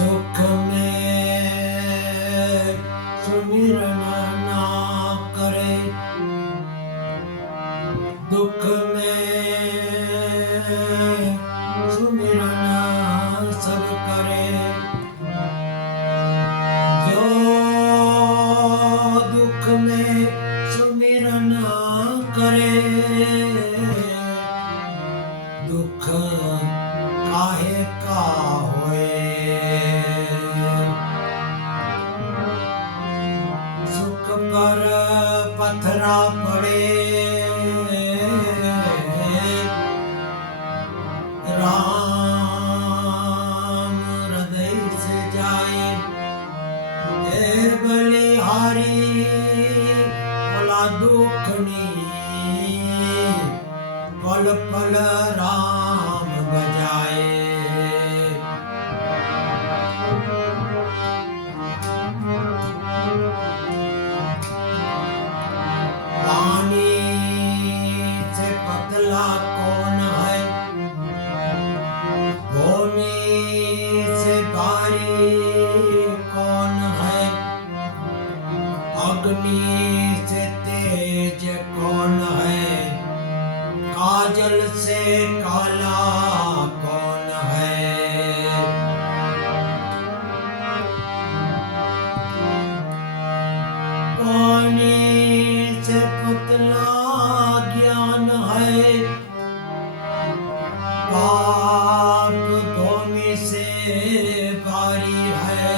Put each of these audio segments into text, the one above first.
सुख में सुमिरन ना करे, दुख में सुमिरन सब करे। जो दुख में सुमिरन करे, दुख काहे का होए। सुख पर पथरा पड़े, राम हृदय से जाए। हे बलिहारी भला दुखनी, पल पल राम बजाए। पानी से पतला कौन है, भूमि से भारी कौन है, अग्नि से तेज कौन है, काजल से काला कौन है। पानी से पतला ज्ञान है, पाप भूमि से भारी है,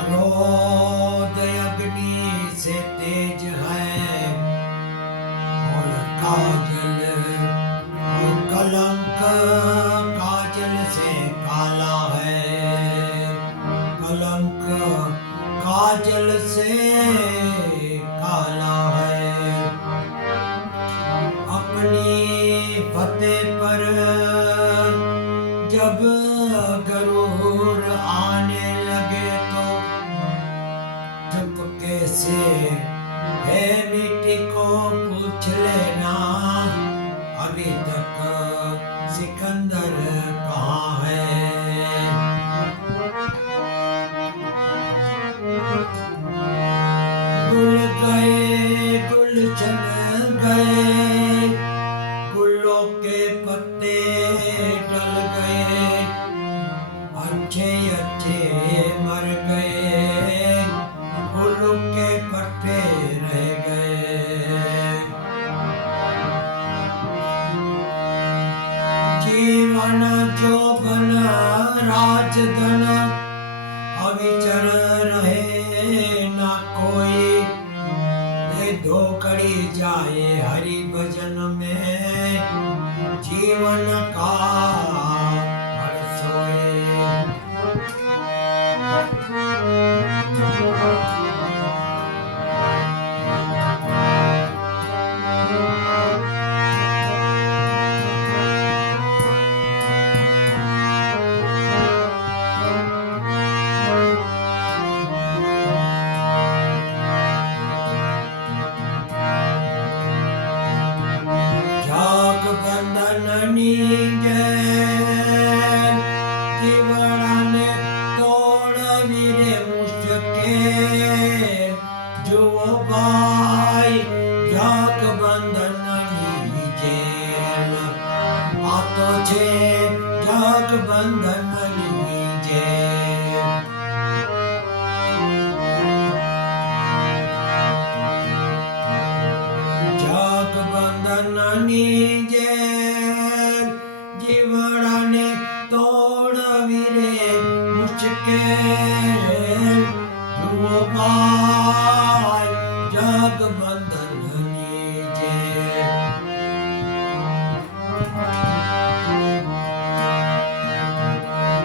क्रोध अग्नि से तेज है, और काजल और कलंक काजल से काला है, कलंक काजल से काला है। अपनी फतेह पर जब गरूर आने लगे तो चुपके से हे मिट्टी को पूछ लेना, अभी तक सिकंदर कहाँ है। गुल गए गुलशन गए, गुलों के पत्ते डल गए, अच्छे अच्छे मर गए, गुलों के पत्ते रह गए। जीवन जोबन राजधन अविचर रहे ना कोई, ये धोकड़ी जाए हरि भजन में, जीवन का हर सोए। जाग बंधननी जय, जीवड़ाने तोड़ वीरे मुश्के, जुओ भाई जाग बंधननी जेल, आतो छे जाग बंधननी जेल। जाग बंधननी जेल, जीवड़ाने तोड़ वीरे मुश्किल, जुओ भाई जाग बंधननी जेल।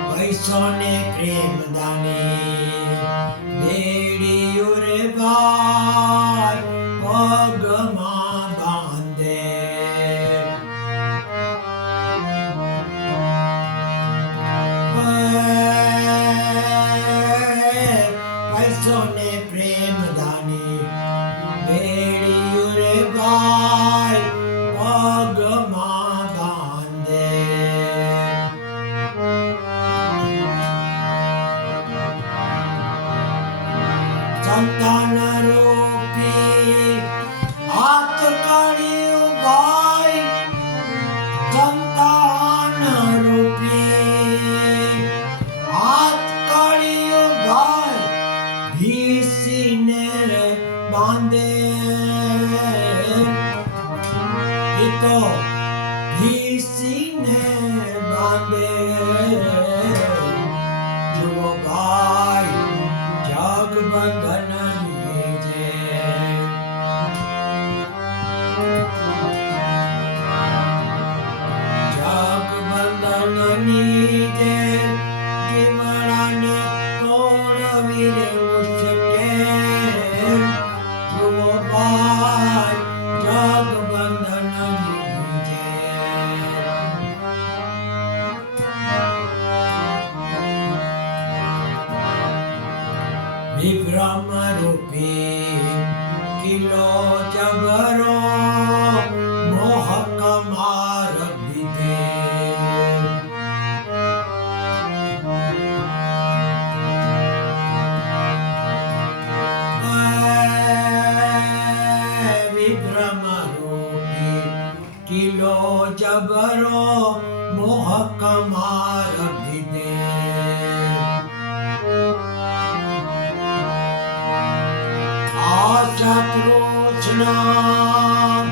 पैसों ने प्रेम दानी बेड़ी उरे भाई पग मां बांधे, पैसों ने प्रेम दानी बेड़ी उरे भाई पग मां बांधे। સંતાન રૂપી હાથ કાઢ્યું ભાઈ સંતાન રૂપી હાથ કાઢ્યું ભાઈ ભીસીને બાંધે એ તો ભીસીને બાંધે જુઓ ભાઈ જગબંધનની જેમ જગબંધનની જેમ જીવડાને તોડવી રે મુશ્કેલ જુઓ ભાઈ જગબંધનની જેમ વિભ્રમ રૂપી કિલો જબરો મોહક માર દીધે વિભ્રમ રૂપી કિલો જબરો મોહક માર દીધે શત્રુજ્ઞા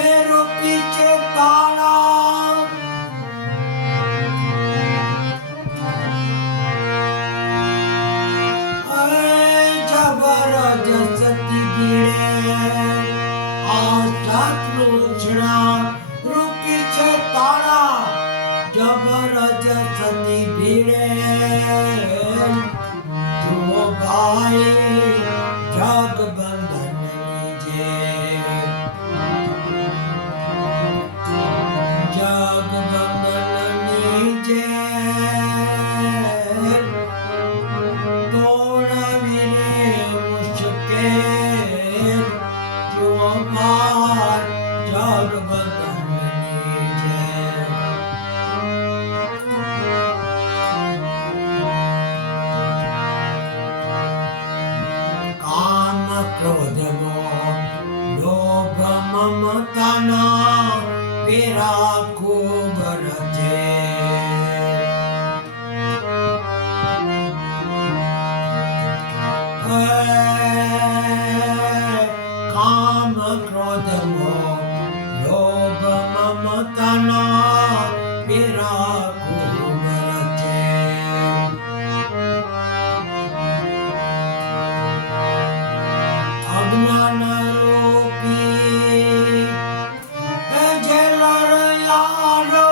એ રૂપી ચેતાણા જબરજસ્તી ભીડે આ શત્રુજ્ઞા રૂપી ચેતાણા જબરજસ્તી ભીડે જુઓ ભાઈ જગબંધનની જેમ જગબંધનની જેમ તોડવી રે મુશ્કેલ જુઓ ભાઈ જગબંધનની જેમ કામ ક્રોધમો લોભ મમતાના પેરા ખૂબ રચે કામ ક્રોધમો લોભ મમતાના પેરા ખૂબ રચે અજ્ઞાન રૂપી જેલર યારો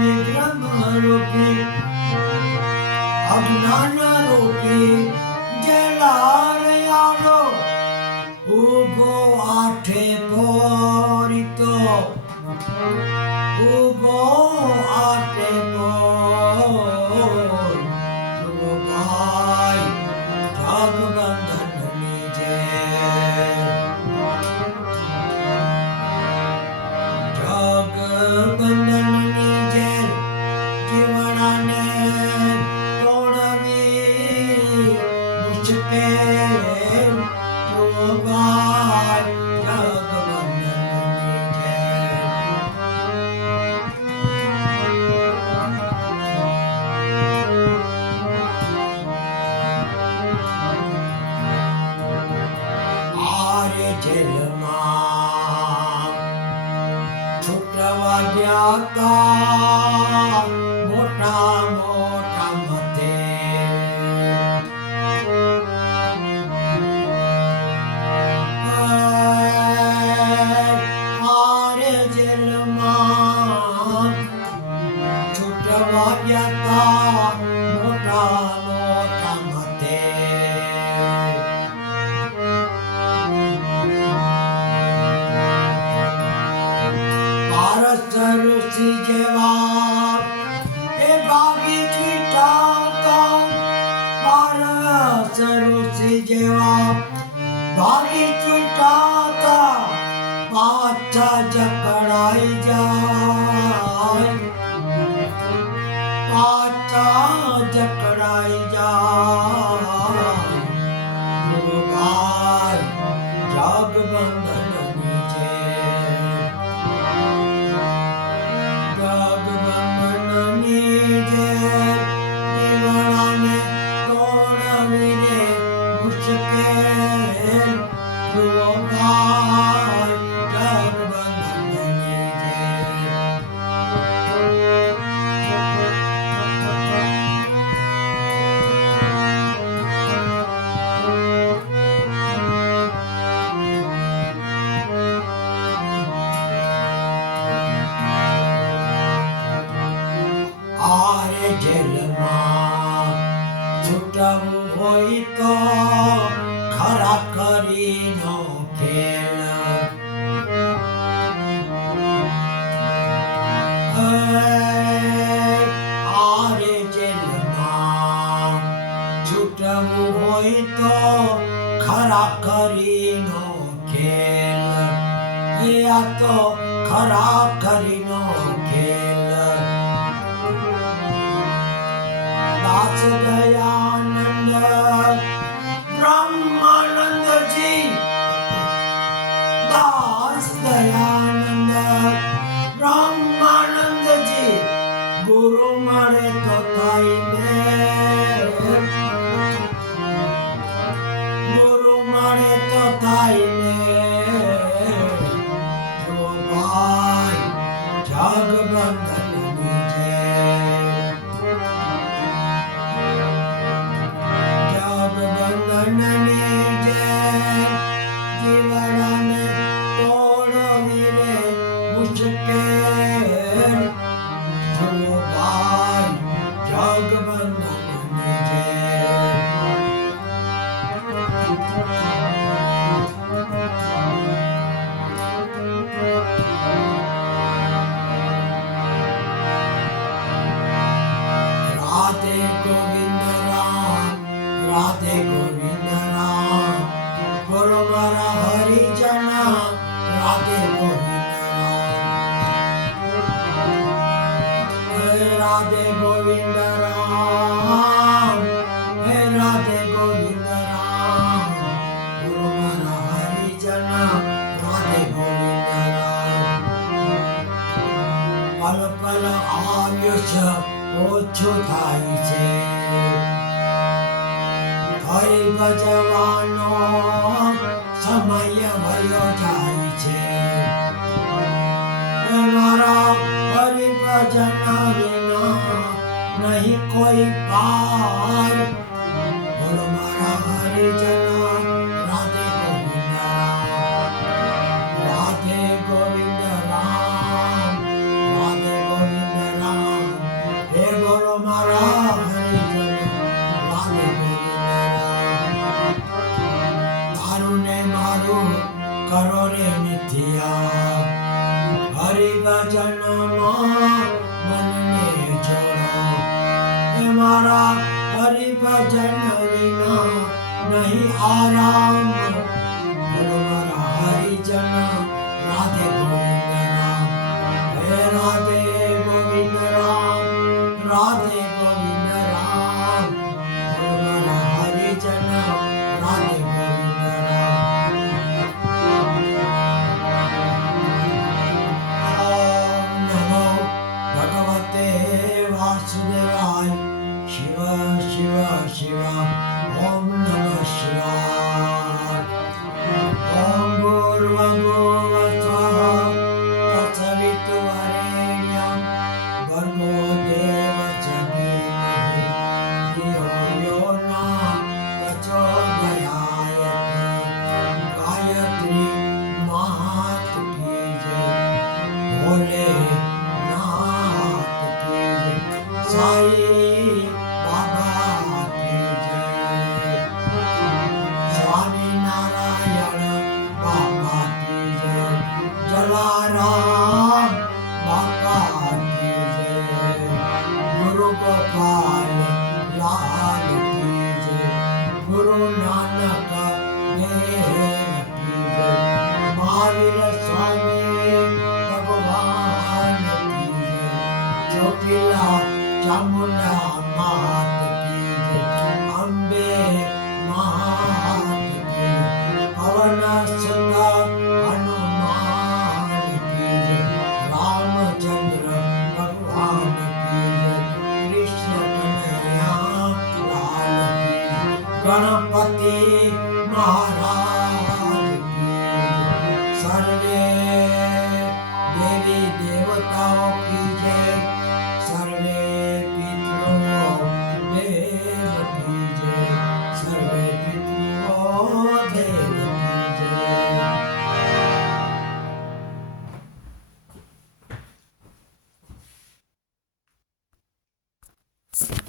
વિભ્રમ રૂપી અજ્ઞાન રૂપી જેલર યારો ઉભો આઠે પોરીતો ઉભો આઠે પોર જુઓ ભાઈ જગબંધનની જેમ જગબંધનની જેમ જીવડાને તોડવી મુશ્કેલ જુઓ ભાઈ જગબંધનની જેમ આરે જેલમાં છૂટવા ગયા તા મોટા મોટા મથે આરે જેલમાં છૂટવા ગયા તા મોટા મોટા મથે પારસ ઋષિ જેવા એ ભાગી છૂટાતા પારસ ઋષિ જેવા ભાગી છૂટાતા પાછા જકડાઈ જાય પાછા જકડાઈ જાય તારે જેલમાં છૂટવું હોય તો ખરા કરીનો ખેલ આરે જેલમાં છૂટવું હોય તો ખરા કરીનો ખેલ આ તો ખરા કરીનો ખેલ દાસ દયાનંદ બ્રહ્માનંદજી દાસ દયાનંદ બ્રહ્માનંદજી ગુરુ મળે તો થઈને ગુરુ મળે તો થઈને જો ભાઈ જગબંધનની જય જગબંધનની જય જીવડાને તોડવી રે મુશ્કેલ જો ભાઈ જગબંધનની જય રાધે ગોવિંદ રામ રાધે ગોવિંદ રામ બોલો મારા હરિજન રાધે ગોવિંદ રામ રાધે ગોવિંદ રામ હે રાધે ગોવિંદ રામ બોલો મારા હરિજન રાધે ગોવિંદ રામ પલ પલ આયુષ્ય ઓછું થાય છે હરિ ભજવાનો સમય વયો જાય છે મારા હરિ ભજન વિના નહીં કોઈ પાર બોલો મારા હરિજન રાધે ગોવિંદ રામ રાધે ગોવિંદ રામ હે બોલો મારા હરિજન રાધે ગોવિંદ રામ તારું ને મારું કરો રે મિથ્યા હરિ ભજનમાં મનને જોડો હે મારા હરિ ભજન વિના નહીં આરામ બોલો મારા હરિજન રાધે ગોવિંદ રામ હે રાધે ગોવિંદ રામ રાધે ગોવિંદ રામ બોલો મારા હરિજન રાધે ગોવિંદ રામ ઓમ નમો ભગવતે વાસુદેવાય શિવ શિવ શિવ ઓમ નમઃ શિવાય ઓમ ભૂર્ભુવઃ તત્સવિતુર્વરેણ્યં ભર્ગો દેવस्य ધીમહિ ધિયો યો ન પ્રચોદયાત ગાયત્રી માત કી જય ભોલે નાથ કી જય સાઈ બાબા કી જય સ્વામી નારાયણ બાબા કી જય જલારામ બાબા કી જય ગુરુ ગોપાલ લાલ કી જય ગુરુ નાનક દેવ કી જય મહાવીર સ્વામી ભગવાન કી જય ચોટીલા ચામુંડા માત કી જય અંબે માત કી જય પવન સુત હનુમાન કી જય રામચંદ્ર ભગવાન કી જય કૃષ્ણ કનૈયા લાલ કી જય ગણપતિ મહારાજ કી જય સર્વે દેવી દેવતાઓ કી જય સર્વે પિતૃઓ દેવ કી જય સર્વે પિતૃઓ દેવ કી જય છે.